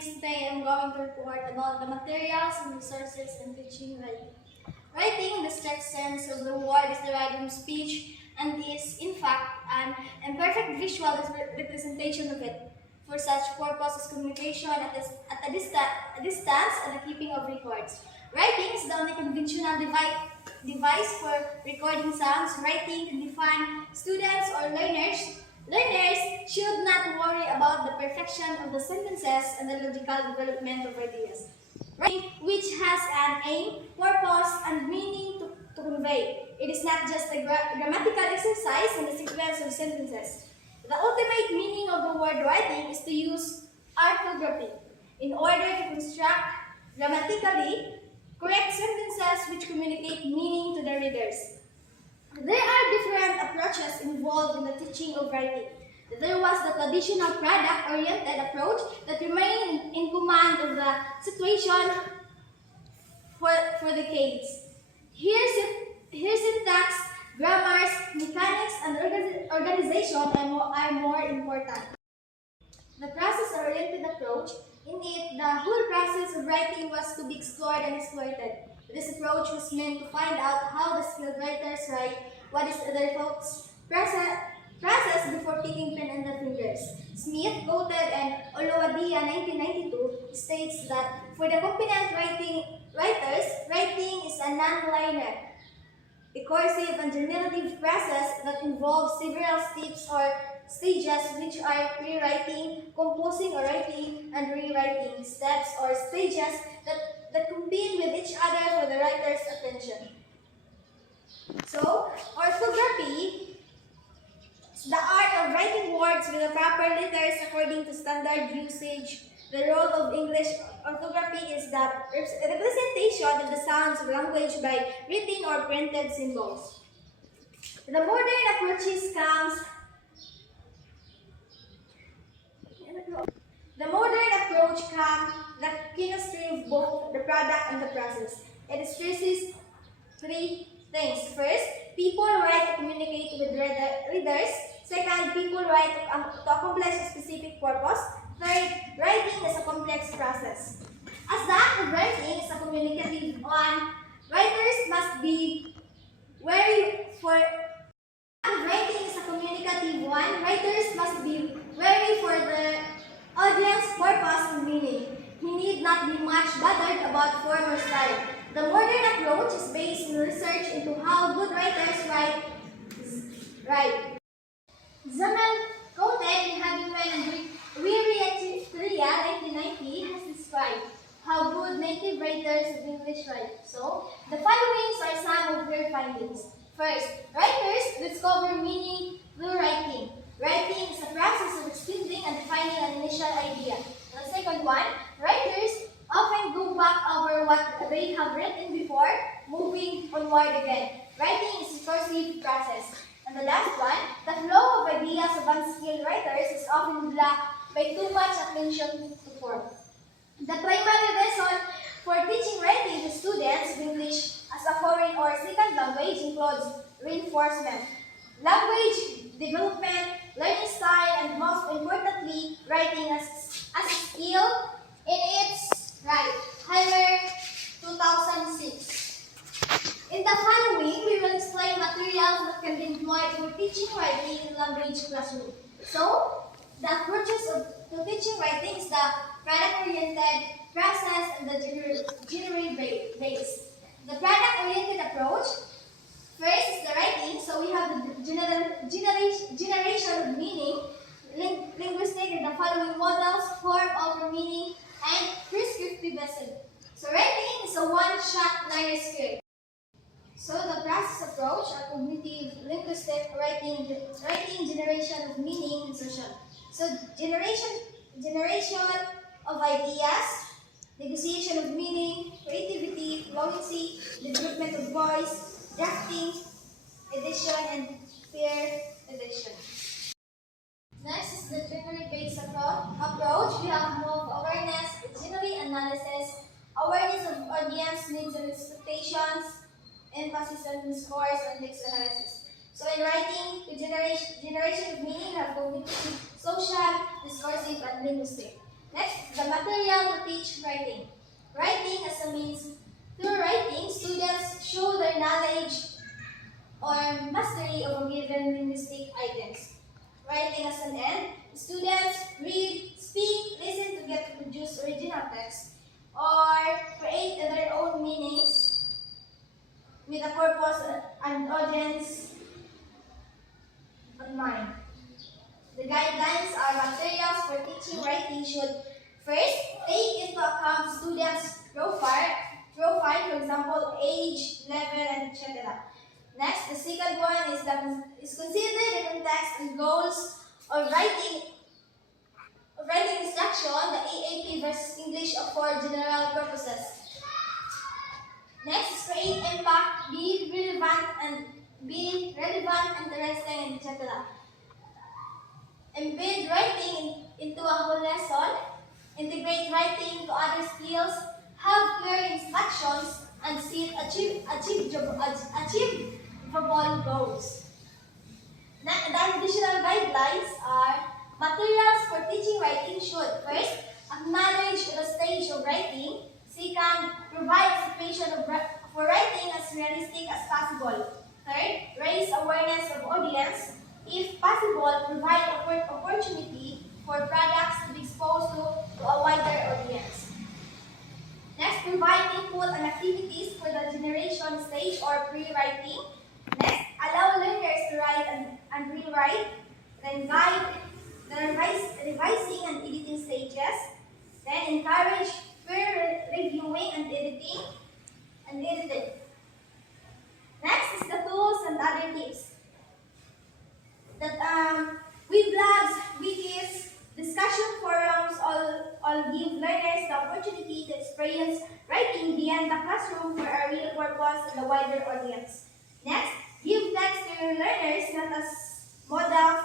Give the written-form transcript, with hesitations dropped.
today I'm going to report about the materials and resources in teaching writing. Writing, in the strict sense of the word, is the writing of speech and is, in fact, an imperfect visual representation of it. For such purpose as communication at a distance and the keeping of records. Writing is the only conventional device for recording sounds. Writing can define students or learners. Learners should not worry about the perfection of the sentences and the logical development of ideas. Writing, which has an aim, purpose, and meaning to convey. It is not just a grammatical exercise in the sequence of sentences. The ultimate meaning of the word writing is to use orthography in order to construct grammatically correct sentences which communicate meaning to the readers. There are different approaches involved in the teaching of writing. There was the traditional product-oriented approach that remained in command of the situation for decades. Here syntax, grammars, mechanics, and organization are more important. The process-oriented approach, in it, the whole process of writing was to be explored and exploited. This approach was meant to find out how the skilled writers write, what is their thoughts process before picking pen and the fingers. Smith, quoted in Olowadia 1992, states that for the competent writers, writing is a non-linear, recursive and generative process that involves several steps or stages which are pre-writing, composing or writing, and rewriting, steps or stages that compete with each other for the writer's attention. So, orthography is the art of writing words with the proper letters according to standard usage. The role of English orthography is the representation of the sounds of language by written or printed symbols. The modern approaches comes the chemistry of both the product and the process. It stresses three things. First, people write to communicate with readers. Second, people write to accomplish a specific purpose. Third, writing is a complex process. As the act of writing is a communicative one, writers must be wary for the audience purpose and meaning. He need not be much bothered about form or style. The modern approach is based on research into how good writers write. Zaman quoted in Habiman and Wiria 1990 has described how good native writers of English write. So, the following are some of their findings. First, writers discover meaning through writing. Writing is a process of extending and defining an initial idea. The second one, writers often go back over what they have written before, moving onward again. Writing is a recursive process. And the last one, the flow of ideas of unskilled writers is often blocked by too much attention to form. The primary reason for teaching writing to students of English as a foreign or second language includes reinforcement, language development, learning style, and most importantly, writing as a skill in its right. Heimer 2006. In the following, we will explain materials that can be employed for teaching writing in language classroom. So, the approaches to teaching writing is the product-oriented process and the genre-based. The product-oriented approach, first is the writing, so we have the generation of meaning, linguistic and the following models, form over meaning, and prescriptivism. So writing is a one-shot learner skill. So the process approach are cognitive, linguistic, writing, generation of meaning, insertion. So generation of ideas, negotiation of meaning, creativity, fluency, development of voice, drafting, edition, and peer edition. Next is the genre-based approach. We have more awareness, genre analysis, awareness of audience needs and expectations, emphasis on scores, and text analysis. So in writing, the generation of meaning have cognitive, social, discursive, and linguistic. Next, the material to teach writing. Writing as a means. Through writing, students show their knowledge or mastery of a given linguistic items. Writing as an end, students read, speak, listen to get to produce original text, or create their own meanings with a purpose and audience on mind. The guidelines are materials for teaching writing should first take into account students' profile, for example, age, level, and etc. Next, the second one is consider the context and goals of writing instruction, the EAP versus English for general purposes. Next is create impact, be relevant, interesting, etc. Embed writing into a whole lesson, integrate writing to other skills, have clear instructions, and set achievable goals. The additional guidelines are materials for teaching writing should first acknowledge the stage of writing, second, provide a situation for writing as realistic as possible, third, raise awareness of audience, if possible, provide opportunity for products to be exposed to a wider audience. Next, provide input and activities for the generation stage or pre-writing. Next, allow learners to write and rewrite. Then guide the revising and editing stages. Then encourage peer reviewing and editing and editing. Next is the tools and other tips. Web blogs, wikis, discussion forums all give learners the opportunity to experience writing beyond the classroom for a real purpose and a wider audience. Next, give text to your learners not as models